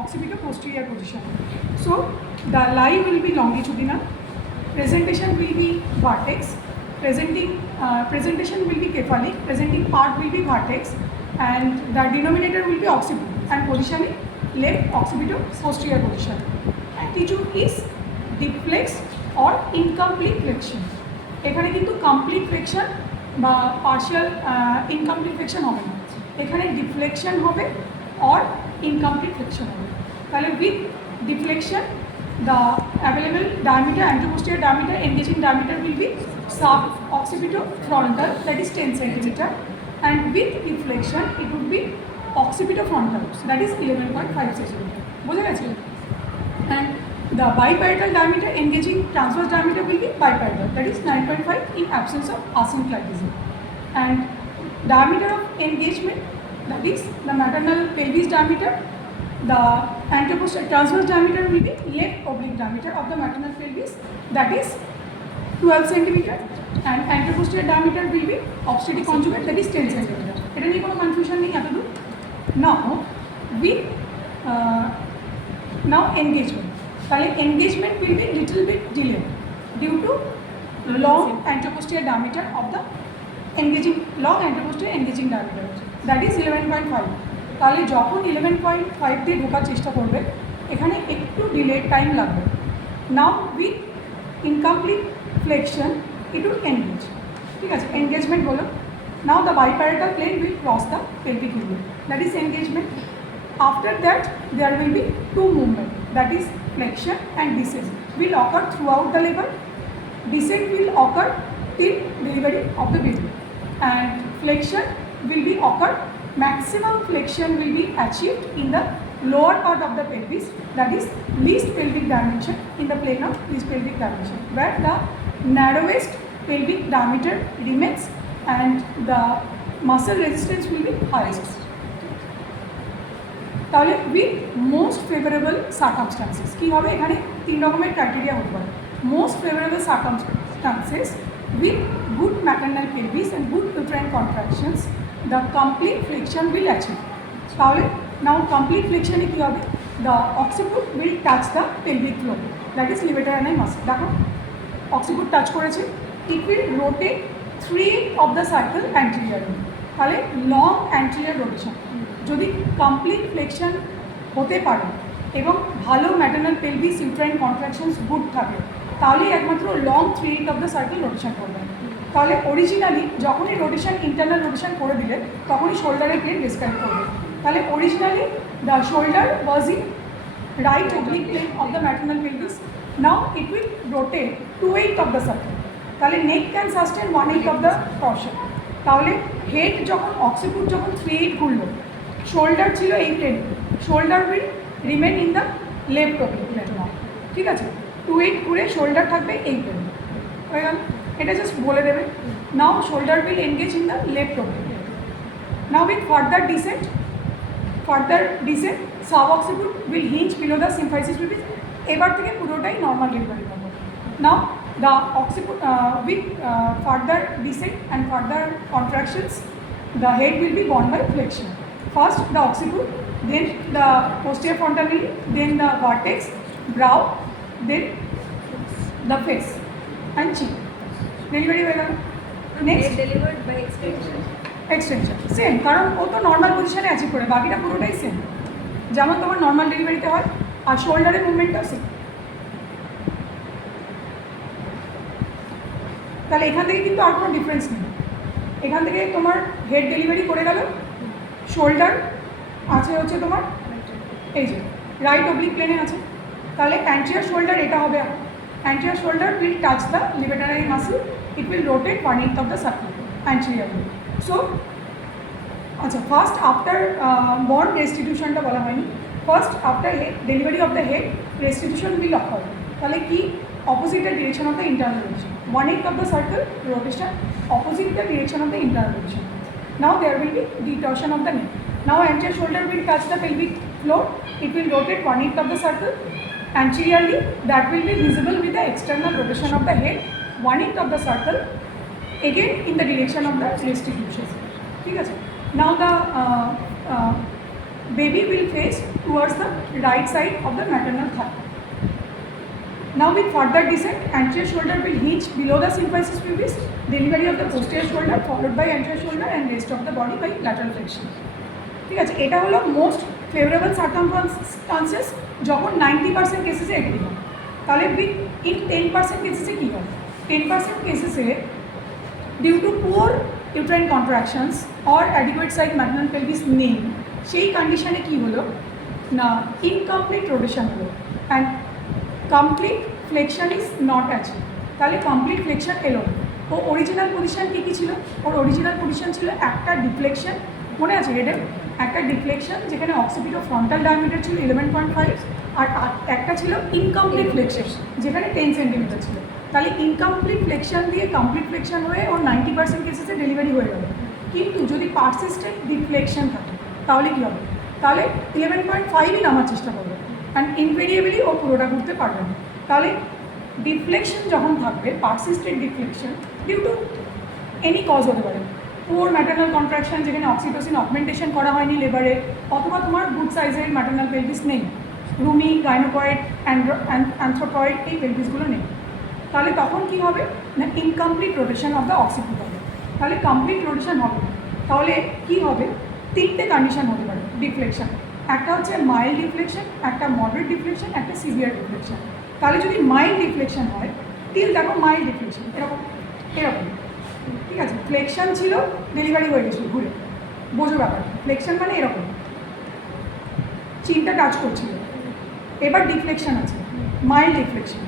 occipito-posterior position. So the lie will be longitudinal, presentation will be vertex, presentation will be cephalic, presenting part will be vertex, and the denominator will be occiput, and positioning left occipito-posterior position. Attitude is deep flex or incomplete flexion. এখানে কিন্তু complete flexion বা partial incomplete flexion হবে না, এখানে deflection হবে or incomplete flexion হবে। তাহলে with deflection the available diameter, anteroposterior diameter, engaging diameter will be sub occipitofrontal, that is 10 cm, and with deflection it would be occipitofrontal, that is 11.5 cm. বোঝা গেছে? And the biparietal diameter, engaging transverse diameter will be biparietal, that is 9.5 in absence of asynclitism. And diameter of engagement, that is the maternal pelvis diameter, the anteroposterior transverse diameter will be left oblique diameter of the maternal pelvis, that is 12 cm, and anteroposterior diameter will be obstetric conjugate, that is 10 cm. এটা নিয়ে কোনো confusion নেই এতদূর। Now engagement. তাহলে engagement will be little bit delayed due to long anteroposterior diameter of the long anteroposterior engaging diameter, that is 11.5. তাহলে যখন 11.5 দিয়ে ঢোকার চেষ্টা করবে এখানে একটু ডিলে টাইম লাগবে। Now with incomplete flexion it will engage, ঠিক আছে? এনগেজমেন্ট হলো, now the biparietal plane will cross the pelvic region, that is engagement. After that there will be two movement, that is flexion and descent will occur throughout the labor. Descent will occur till delivery of the baby, and flexion will be occur, maximum flexion will be achieved in the lower part of the pelvis, that is least pelvic dimension, in the plane of least pelvic dimension, where the narrowest pelvic diameter remains and the muscle resistance will be highest. তাহলে with most favourable circumstances কী হবে, এখানে তিন রকমের criteria হতে পারে। Most favourable circumstances with good maternal pelvis and good uterine contractions the complete flexion will achieve. তাহলে নাও complete ফ্লেকশনে কী হবে, the occiput will touch the pelvic floor, that is levator ani muscle. দেখো occiput touch করেছে, it will rotate 3 of the circle anteriorly, তাহলে long anterior rotation. যদি complete flexion হতে পারে এবং ভালো maternal pelvis uterine contractions good থাকে তাহলেই একমাত্র long 3 of the circle rotation করবে। তাহলে অরিজিনালি যখনই রোটেশন ইন্টারনাল রোটেশন করে দিলে তখনই শোল্ডারের প্লেন ডিসক্রাইব করবে। তাহলে originally the shoulder was in right oblique plane of the maternal pelvis, now it will rotate 2/8 of the circle, তাহলে neck can sustain 1/8 of the torsion। তাহলে head যখন occiput যখন 3/8 ঘুরলো, শোল্ডার ছিল এই plane, shoulder will remain in the left oblique plane, ঠিক আছে? 2/8 ঘুরে শোল্ডার থাকবে এই প্লেন, হয়ে গেল। এটা জাস্ট বলে দেবে। Now shoulder will engage in the left oblique plane। Now with further descent sub occiput will hinge below the symphysis will be, এবার থেকে পুরোটাই নর্মাল ডেলিভারি পাবো। Now the occiput with further descent and further contractions the head will be borne by flexion. First the occiput, then the posterior frontal area, then the vertex, brow, then the face and chin. Delivery হয়ে গেল। Next delivered by extension, same, কারণ ও তো normal পজিশনে achieve করে, বাকিটা পুরোটাই same যেমন তোমার নর্মাল ডেলিভারিতে হয়, আর শোল্ডারের মুভমেন্টটাও সেম। তাহলে এখান থেকে কিন্তু আর কোনো ডিফারেন্স নেই। এখান থেকে তোমার হেড ডেলিভারি করে গেল, শোল্ডার আছে হচ্ছে তোমার এই যে রাইট oblique প্লেনে আছে, তাহলে অ্যান্টিরিয়র শোল্ডার এটা হবে। Anterior shoulder will touch the levator ani muscle, it will rotate 1/8 of the circle anteriorly. So আচ্ছা, ফার্স্ট আফটার বর্ন রেস্টিটিউশনটা বলা হয়নি, first after delivery of the head restitution will occur. তাহলে কি, opposite the direction of the internal rotation, 1/8 of the circle rotation opposite the direction of the internal rotation. Now there will be detorsion of the neck. Now anterior shoulder will touch the pelvic floor, it will rotate 1/8 of the circle anteriorly, that will be visible with the external rotation of the head 1/8 of the circle again in the direction of the restitution. ঠিক আছে? Now the baby will face towards the right side of the maternal thigh. Now with further descent, anterior shoulder will hinge below the symphysis pubis, delivery of the posterior shoulder followed by anterior shoulder and rest of the body by lateral flexion. ঠিক আছে, এটা হলো most favourable circumstances যখন 90% কেসেসে agri হয়। তাহলে with in 10% কেসেসে কী হয়? 10% কেসেসে due to poor uterine contractions or adequate size maternal pelvis নেই, সেই কন্ডিশনে কী হলো না ইনকমপ্লিট রোটেশন হলো and complete flexion is not achieve. তাহলে কমপ্লিট ফ্লেকশন এলো। ও অরিজিনাল পজিশন কী কী ছিল? ওর অরিজিনাল পজিশন ছিল একটা ডিফ্লেকশন, মনে আছে হেডের একটা ডিফ্লেকশন যেখানে অক্সিপিটো ফ্রন্টাল ডায়ামিটার ছিল 11.5 আর একটা ছিল ইনকমপ্লিট ফ্লেকশন যেখানে 10 সেন্টিমিটার ছিল। তাহলে ইনকমপ্লিট ফ্লেকশন দিয়ে কমপ্লিট ফ্লেকশন হয়ে ওর 90% কেসেসে ডেলিভারি হয়ে গেল। কিন্তু যদি পারসিস্টেন্ট ডিফ্লেকশন থাকে তাহলে কী হবে? তাহলে 11.5ই নামার চেষ্টা করবে অ্যান্ড ইনভেরিয়েবলি ও পুরোটা ঘুরতে পারবে না। তাহলে ডিফ্লেকশন যখন থাকবে, persistent deflection due to any cause হতে পারে, পুয়ার ম্যাটারনাল কন্ট্রাকশন যেখানে অক্সিটোসিন অগমেন্টেশন করা হয়নি লেবারে, অথবা তোমার গুড সাইজের ম্যাটারনাল পেলভিস নেই, রুমি, গাইনোকয়েড, অ্যান্থ্রোপয়েড এই পেলভিসগুলো নেই। তাহলে তখন কী হবে না ইনকমপ্লিট রোটেশন অফ দ্য অক্সিপিট হবে। তাহলে কমপ্লিট রোটেশন হবে না। তাহলে কী হবে? তিনটে কন্ডিশন হতে পারে ডিফ্লেকশন। একটা হচ্ছে মাইল্ড ডিফ্লেকশন, একটা মডারেট ডিফ্লেকশন, একটা সিভিয়ার ডিফ্লেকশন। তাহলে যদি মাইল্ড ডিফ্লেকশন হয়, তিল দেখো মাইল্ড ডিফ্লেকশন এরকম এরকম, ঠিক আছে, ফ্লেকশন ছিল ডেলিভারি হয়ে গেছিলো ঘুরে, বোঝো ব্যাপার। ফ্লেকশন মানে এরকম চিনটা টাচ করছিল। এবার ডিফ্লেকশন আছে, মাইল্ড ডিফ্লেকশন।